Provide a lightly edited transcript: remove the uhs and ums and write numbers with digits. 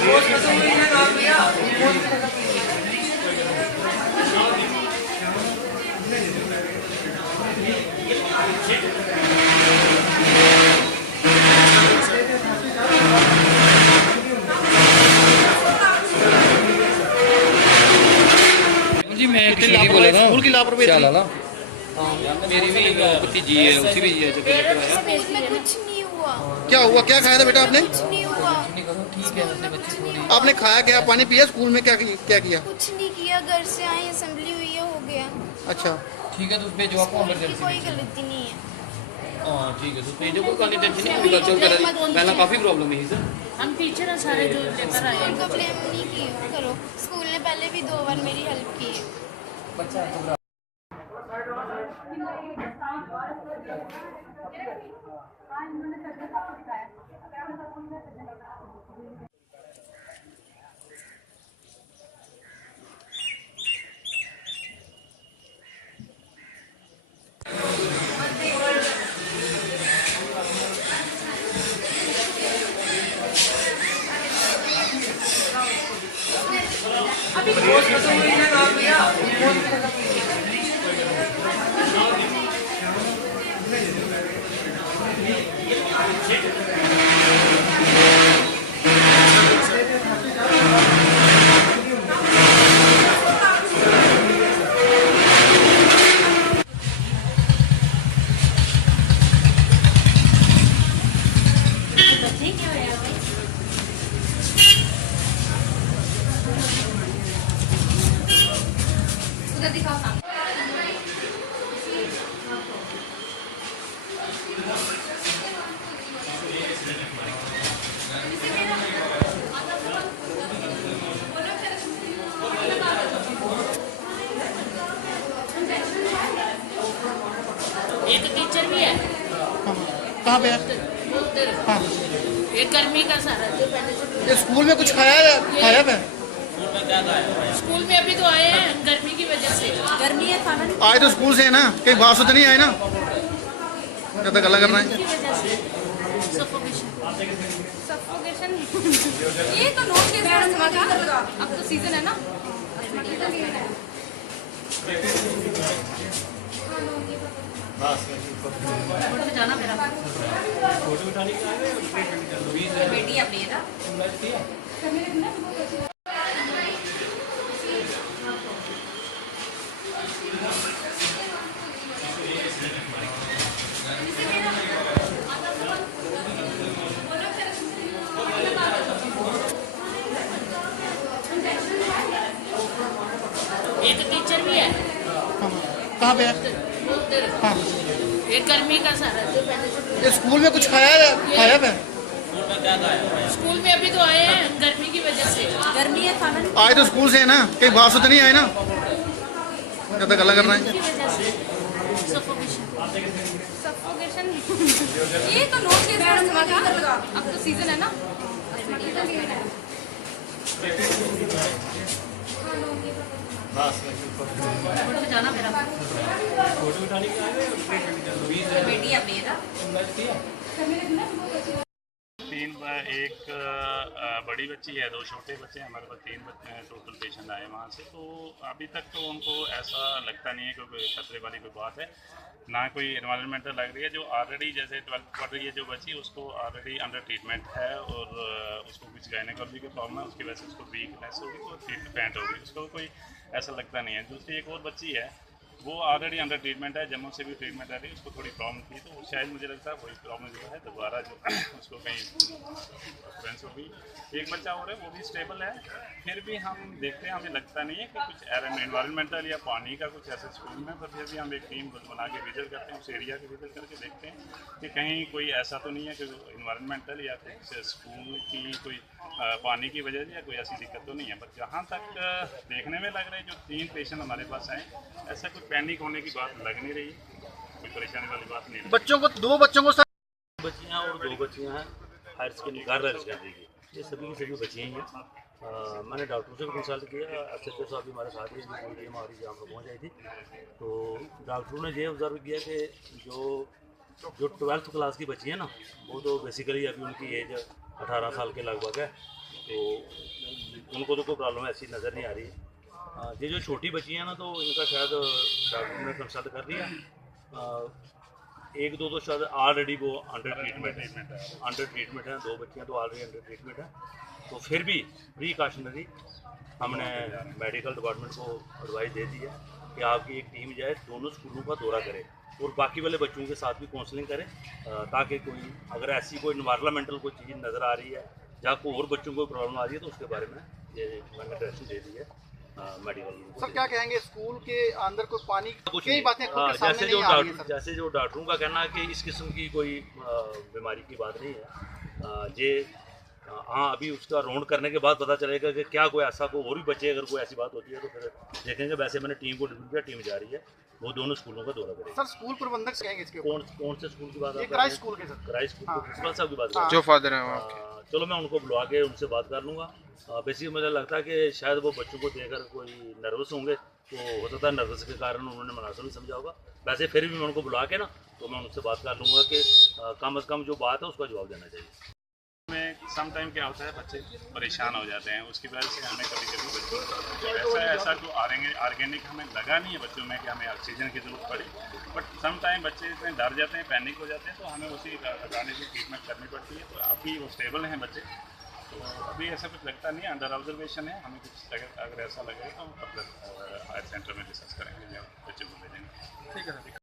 जी मैं स्कूल की लापरवाही मेरी भी भतीजी है, उसी भी कुछ नहीं हुआ। क्या हुआ? क्या खाया था बेटा आपने? कुछ नहीं हुआ। ठीक है वैसे बच्ची थोड़ी आपने खाया क्या? पानी पिया? स्कूल में क्या किया? कुछ नहीं किया, घर से आए असेंबली हुई है, हो गया। अच्छा ठीक है तो भेजो आपको इमरजेंसी कोई गलती नहीं है। हाँ ठीक है तो भेजो, कोई गाली टेंशन नहीं, एग्रीकल्चर वगैरह पहला काफ़ी प्रॉब्लम है सर। हम टीचर हैं सारे जो लेकर आए स्कूल को ब्लेम नहीं किया करो, स्कूल ने पहले भी 2 बार मेरी हेल्प की है। उधर दिखाओ सामने। एक टीचर भी है। कहाँ पे है? उधर हाँ एक गर्मी का सारा जो पहले से ये स्कूल में कुछ खाया है? स्कूल में अभी तो आए हैं गर्मी की वजह से। गर्मी है खाना नहीं आए तो स्कूल से है ना, कहीं बाहर से तो नहीं आए ना? क्या तक अलग कर रहे हैं? की वजह से सफोकेशन ये तो नोट के साथ अब तो सीजन है ना। जाना मेरा बेटी अपनी है ना। एक टीचर भी है। कहाँ पे है? उधर हाँ एक गर्मी का सारा जो पहले से ये स्कूल में कुछ खाया है? स्कूल में अभी तो आए हैं गर्मी की वजह से। गर्मी है खाना नहीं आए तो स्कूल से है ना, कहीं बाहर से तो नहीं आए ना? क्या तक अलग कर रहे हैं? की वजह से सफोकेशन ये तो नोट के साथ अब तो सीजन है ना। जाना मेरा बेटी अपनी है ना। एक बड़ी बच्ची है, 2 छोटे बच्चे हैं, हमारे पास 3 बच्चे हैं टोटल पेशेंट आए वहाँ से। तो अभी तक तो उनको ऐसा लगता नहीं है कि कोई खतरे वाली कोई बात है, ना कोई एनवायरमेंटल लग रही है। जो ऑलरेडी जैसे 12th पढ़ रही है जो बच्ची, उसको ऑलरेडी अंडर ट्रीटमेंट है और उसको कुछ गायनेकोलॉजी की प्रॉब्लम है, उसकी वजह से उसको वीकनेस होगी तो ट्रीटमेंट होगी, उसको कोई ऐसा लगता नहीं है। दूसरी एक और बच्ची है, वो ऑलरेडी अंडर ट्रीटमेंट है, जम्मू से भी ट्रीटमेंट आ रही है, उसको थोड़ी प्रॉब्लम थी तो शायद मुझे लगता है वही प्रॉब्लम जो है दोबारा जो उसको कहीं ऑक्यूपेंस होगी। एक बच्चा और है वो भी स्टेबल है, फिर भी हम देखते हैं, हमें लगता नहीं है कि कुछ एनवायरमेंटल या पानी का कुछ ऐसा स्कूल में, पर फिर भी हम एक टीम बना के विजिट करते हैं, उस एरिया के विजिट करके देखते हैं कि कहीं कोई ऐसा तो नहीं है कि इन्वायरमेंटल या फिर स्कूल की कोई पानी की वजह से या कोई ऐसी दिक्कत तो नहीं है। पर जहाँ तक देखने में लग रहा है जो 3 पेशेंट हमारे पास आए, ऐसा कुछ पैनिक होने की बात लग नहीं रही, कोई परेशानी वाली बात नहीं। बच्चों को 2 बच्चों को बच्चियाँ और 2 बच्चियाँ हैं हायर सेकेंडरी गार्डन की, ये सभी की सभी बच्चियाँ ही हैं। मैंने डॉक्टर से भी कंसल्ट किया, SHO साहब भी हमारे साथ ही पूरी टीम हमारी यहाँ पर पहुँच आई थी। तो डॉक्टरों ने ये ऑब्जर्व किया कि जो 12th क्लास की बच्ची है ना, वो तो बेसिकली अभी उनकी एज 18 साल के लगभग है। तो उनको तो कोई प्रॉब्लम ऐसी नज़र नहीं आ रही है। ये जो छोटी बच्ची हैं ना, तो इनका शायद डॉक्टर ने कंसल्ट कर लिया, एक दो तो शायद ऑलरेडी वो अंडर ट्रीटमेंट है, 2 बच्चियाँ तो ऑलरेडी अंडर ट्रीटमेंट है। तो फिर भी प्रिकॉशनरी हमने मेडिकल डिपार्टमेंट को एडवाइस दे दी है कि आपकी एक टीम जाए, दोनों स्कूलों का दौरा करे और बाकी वाले बच्चों के साथ भी काउंसलिंग करें, ताकि कोई अगर ऐसी कोई इन्वायरमेंटल कोई चीज़ नज़र आ रही है या कोई और बच्चों को प्रॉब्लम आ रही है तो उसके बारे में ये मैंने डायरेक्शन दे दी है मेडिकल। सर क्या कहेंगे, स्कूल के अंदर कोई पानी कुछ कई नहीं। बातें खुल के सामने नहीं आ रही है सर। जैसे जो डॉक्टरों का कहना है कि इस किस्म की कोई बीमारी की बात नहीं है। ये हाँ, अभी उसका राउंड करने के बाद पता चलेगा कि क्या कोई ऐसा कोई और भी बच्चे अगर कोई ऐसी बात होती है तो फिर देखेंगे। वैसे मैंने टीम को डिप्यूट किया, टीम जा रही है, वो दोनों स्कूलों का दौरा करेगी। सर स्कूल प्रबंधक से कहेंगे इसके ऊपर? कौन से स्कूल की बात ये आप कर रहे क्राइस्ट हैं? स्कूल के सर। क्राइस्ट स्कूल हाँ। के प्रिंसिपल साहब की बात कर रहे हैं। जो फादर हैं चलो मैं उनको बुला के उनसे बात कर लूँगा। बेसिकली मुझे लगता है कि शायद वो बच्चों को देखकर कोई नर्वस होंगे, तो हो सकता है नर्वस के कारण उन्होंने मुनासिब नहीं समझा होगा। वैसे फिर भी मैं उनको बुला के ना तो मैं उनसे बात कर लूँगा कि कम अज़ कम जो बात है उसका जवाब देना चाहिए। में सम टाइम क्या होता है, बच्चे परेशान हो जाते हैं, उसकी वजह से हमें कभी कभी बच्चों ऐसा जो ऑर्गेनिक हमें लगा नहीं है बच्चों में कि हमें ऑक्सीजन की ज़रूरत पड़ी, बट सम टाइम बच्चे इतने डर जाते हैं, पैनिक हो जाते हैं, तो हमें उसी गाने की ट्रीटमेंट करनी पड़ती है। तो अभी वो स्टेबल हैं बच्चे, तो अभी ऐसा कुछ लगता नहीं है, अंडर ऑब्जर्वेशन है। हमें कुछ अगर ऐसा लगे तो हम हायर सेंटर में डिस्कस करेंगे या बच्चे को भेजेंगे। ठीक है सर।